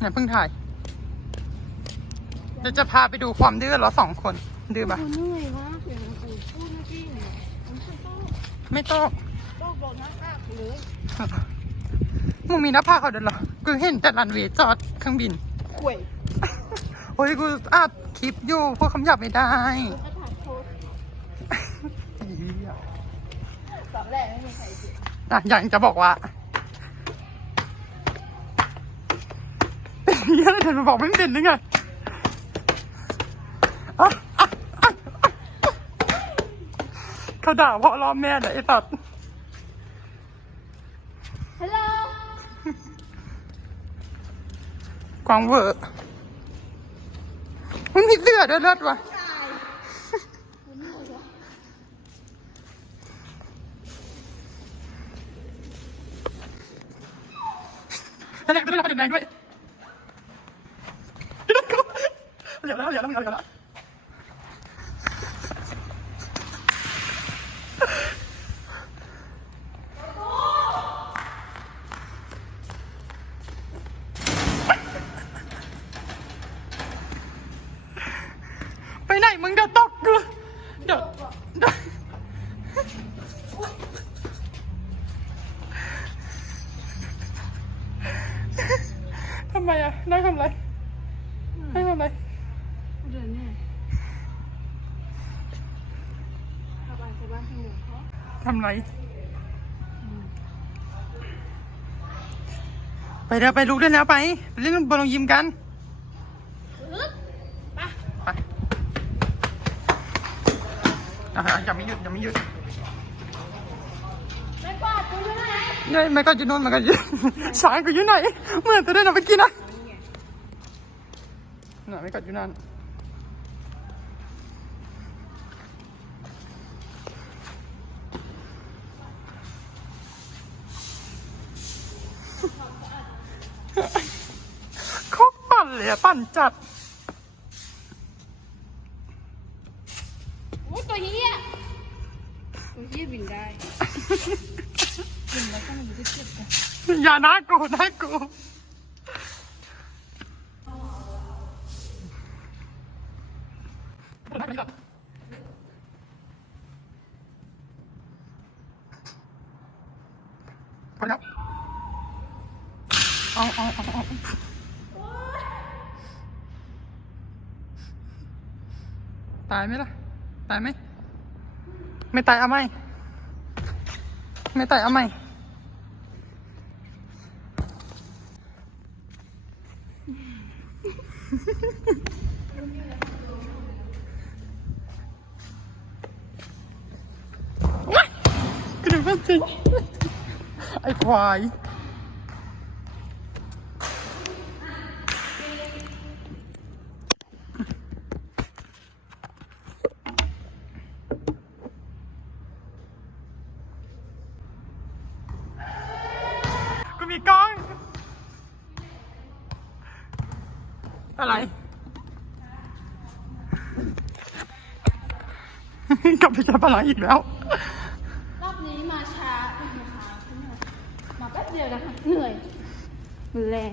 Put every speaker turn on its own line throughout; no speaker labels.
อย่าเพิ่งถ่ายเดี๋ยวจะพาไปดูความดื้อเราสองคน ดื้อปะ
กูเหนื่อยมากเลยนะกูพูดไม่จริงเนี่ยผมจะต้อง
ไม่ต้อง
ต้องโดนหน้าภาคเลย
มึงมีหน้าผากเขาเดินเหรอ กูเห็นแต่รันเวย์จอดเครื่องบิน
ข่วย
โอ้ยกูอัดคลิปอยู่พวกคำหยาบไม่ได้
ก็ถ่ายโพสต์
เหี้ย
ตอนแรกไม่มีใครเห็น
อะอย่างจะบอกว่า เป็นเหี้ยอะไรเดินมาบอกไม่เป็นได้ไงเขาด่าเพราะล้อแม่เหรอไอ้สัตว์
ฮัลโหล
กวางเวอร์มันมีเสื้อด้วยเลิศวะแรงด้วยแรงด้วยแรงด้วยเดี๋ยวแล้วย ล้วเดี๋ยวแล้วไปไหนมึงเดี๋ยวตกกูเดี๋ยวเดี๋ยวทำไมอะนั่งทำอะไรนั่งทำอะไร
เดินเนี่ยเข้าไปสบายสนุกเขา
ทำไร ไปเดี๋ยวไปลุกได้แล้วไป ไปเล่นบอลลงยิมกัน
อึ๊บไป
ไปอะยังไม่หยุดยังไม่หยุด
ไม่กวาดกูอยู่ไหน
เนี่ยมันก็อยู่โน่นมันก็อยู่ช้างกูอยู่ไหนเมื่อจะได้นำไปกินนะน่ะไม่ก็อยู่นั่น โคกปั่นเลยอะปั่นจัด
โอ้ตัวเฮียตัวเฮียบินได้ บินแล้วก็มันอยู่ที่เจ็บกัน
อย่าน่ากูน่ากูพอแล้ว เอาเอาเอาตายไหมล่ะ ตายไหม ไม่ตายเอาไหม ไม่ตายเอาไหม กระดูกจริงไอ้ควาย อะไร กลับไปใช้พลังอีกแล้ว
รอบนี้มาช้าไม่มาช้าขึ้นมาแป๊บเดียวนะคะ เหนื่อยมันแรง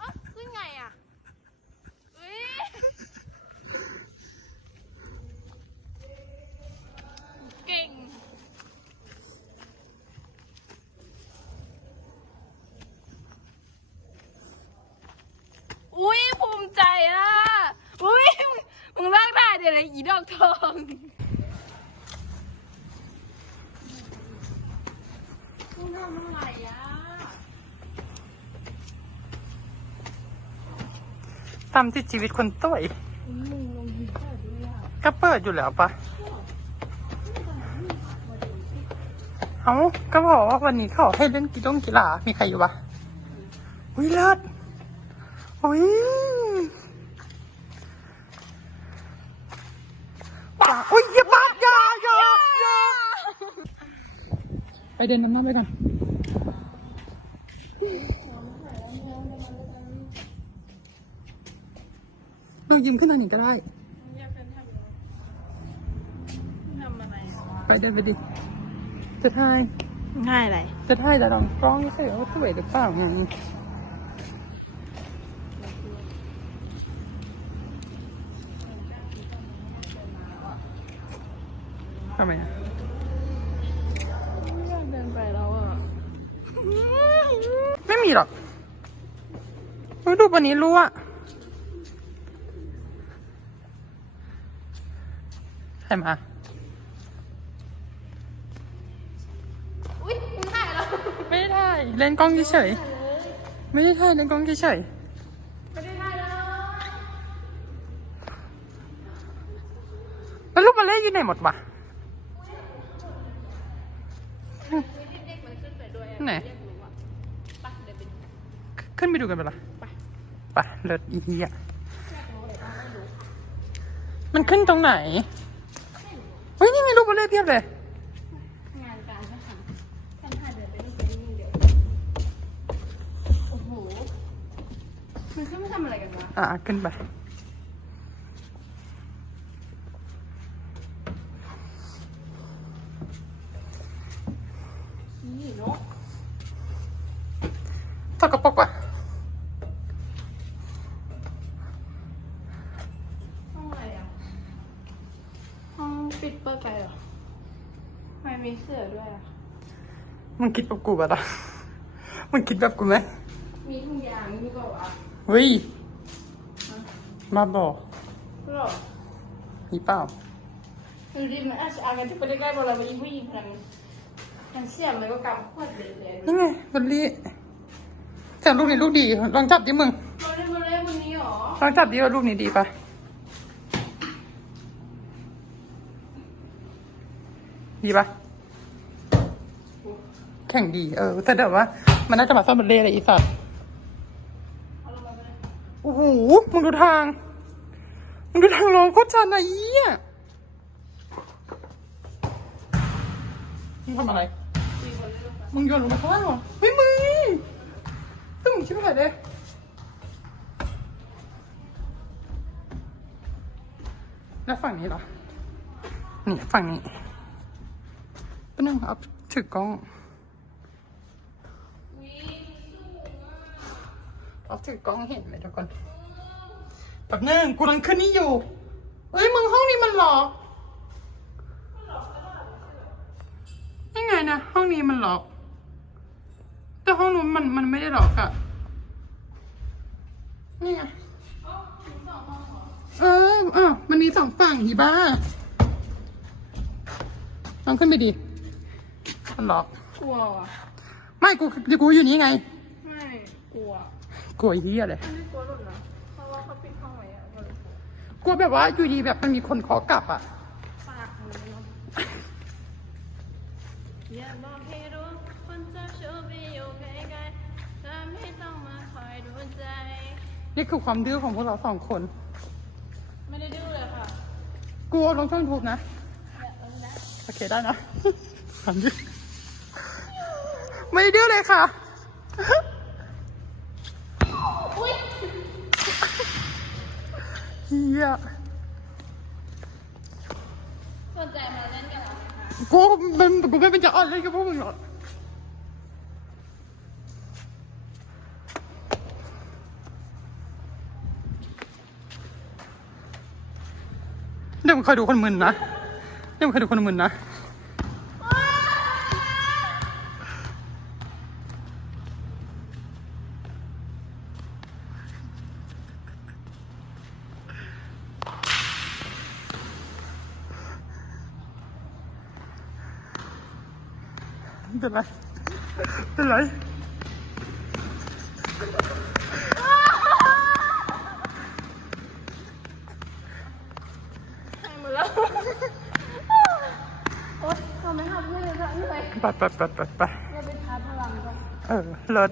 อ๊ะขึ้นไงอะอุ๊ยเก่ง อุ้ยภู มิใจอะอุ้ยมึงเลิกได้เดี๋ยวอะไรอีดอกทองมึงทำอะไรอะ
ทำที่ชีวิตคนต้วย
มึงลงหินได้ด้วยอะ
ก็เปิดอยู่แล้วปะเอาก็บอกว่าวันนี้เขาให้เล่นกีฬากีฬามีใครอยู่ปะอุ้ยเลิศอุ้ยป่าอุ้ยอย่าปาดอย่าอย่าอย่า ไปเดินน้ำน้องไปก่อนเรายิ้มขึ้นมาหนิก็ได้
อยากเป็นทำท
ไปเดินไปดิ จะถ่าย
ง่ายอะไร
จะถ่ายแต่ลองกล้องไม่ใช่ว่าสวยหรือเปล่าไงทำไมอะ
อยากเดินไปแล้วอะ
ไม่มีหรอก เฮ้ยดูวันนี้รู้อะใครมา
อุ้ยคุณถ่ายแล้ว
ไม่ได้ถ่ายเล่นกล้องเฉยๆไม่ได้ถ่ายเล่นกล้องเฉย
ไม่ได้ถ่ายแล้ว
ๆแล้วลูกมาเล่นอยู่ไหนหมดวะ
เด็กๆมันขึ้นไปด้วยอะ
ไหน
เรียกรู้อะไปเดี๋ยวไปดู
ขึ้นไปดูกันไปละ
ไป
ไปเลิศอีเหี้ยมันขึ้นตรงไหนเฮ้ยนี่มีรูปมาเล่นเพียบเลย
งานการไม่ทำฉันถ่ายเดินไปนู่นไปนี่เดี๋ยวโอ้โหมันขึ้นมาทำอะไรกันวะ
อะขึ้นไป
นี่นก
ตกกระปรกว่ะ
ห้องอะไรอะห้องปิดเปิดไฟเหรอทำไมมีเสือด้วยอะ
มึงคิดแบบกูปะล่ะมึงคิดแบบกูไหม
มีทุงยางมีก็อะ
เฮ้ยมาบอก
หรอ
มีเปล่า
ดูดิมันอาจจะอากันจะไปได้ใกล้ๆพอเราไปยิงผู้หญิงคนนั้นมันเสียมันก็กำขวดเลยเลย
นี่ไงบอลลี่แต่รูปนี้รูปดีลองจับดิมึง
เราเล่นมาเล่นวันนี้หรอ
ลองจับดิว่ารูปนี้ดีปะดีปะ แข่งดีเออแต่เดี๋ยวว่า มันน่าจะมาซ่อมบอลเล่อะไรอีสัตว์โอ้โหมึงดูทางมึงดูทางลงโคตรชันอะอีอะมึงทำอะไร
มึง
โยนลงมาข้างล่างเหรอเฮ้ยมึงซึ่งมึงคิดว่าอะไรเลยแล้วฝั่งนี้เหรอนี่ฝั่งนี้เป็นนึงเอาถือกล้อง เอาถือกล้องเห็นไหมทุกคนแบบนึงกูกำลังขึ้นนี่อยู่เฮ้ยมึงห้องนี้มันหลอกยังไงนะห้องนี้มันหลอก แต่ห้องนู้นมันมันไม่ได้หลอกอะนี่ไงเออเออมันมีสองฝั่งอีบ้าลองขึ้นไปดิมันหลอก
กลัวว่ะ
ไม่กูกูอยู่นี่ไง
ไม่ กลัว
กลัวไอ้เหี้ยเลย
ไม่กลัวหรอกนะเพราะว่าเขาปิดห้องไว้อะก็เลยกลัว
กลัวแบบว่าอยู่ดีแบบมันมีคนขอกลับอะ
ปากมือเนาะอย่าบอกให้รู้คนเจ้าชู้ไปอยู่ไกลๆจะไม่ต้องมาคอยดูใจ
นี่คือความดื้อของพวกเราสองคน
ไม่ได้ดื้อเลยค่ะ
กูเอาลงช่องทูบนะ
อย่าเอิ้นนะ
โอเคได้นะ ความดื้อไม่ได้ดื้อเลยค่ะ
อุ้ย
เฮีย
สนใจมาเล่นกันเหรอคะ
กูเป็นกูไม่เป็นจะอ่อนเลยกับพวกมึงหรอกเดี๋ยวมึงคอยดูคนมึนนะเดี๋ยวมึงคอยดูคนมึนนะ เป็นไร เป็นไร
ใช่หมดแล้ว โอ๊ยทำไมทำเพื่อนเลยเหนื่อย
ไปไปไปไปไป
เราไปชาร์จพลังก่อน
เออเลิศ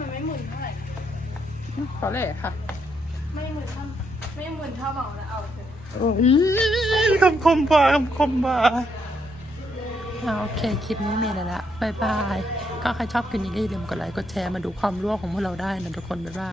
มันไม่หมุนเท่าไหร่
ขอเล่ค่ะ
ไม่หมุนเท่าไม่หมุนเท่าบอกแล้วเอาเถอะ
โอ้ยคำคมบาคำคมบาอ่าโอเค คลิปนี้ไม่มีอะไรละบายบาย ก็ใครชอบคลิปนี้ก็อย่าลืมกดไลค์ กดแชร์ มาดูความรั่วของพวกเราได้นะทุกคน บ๊ายบาย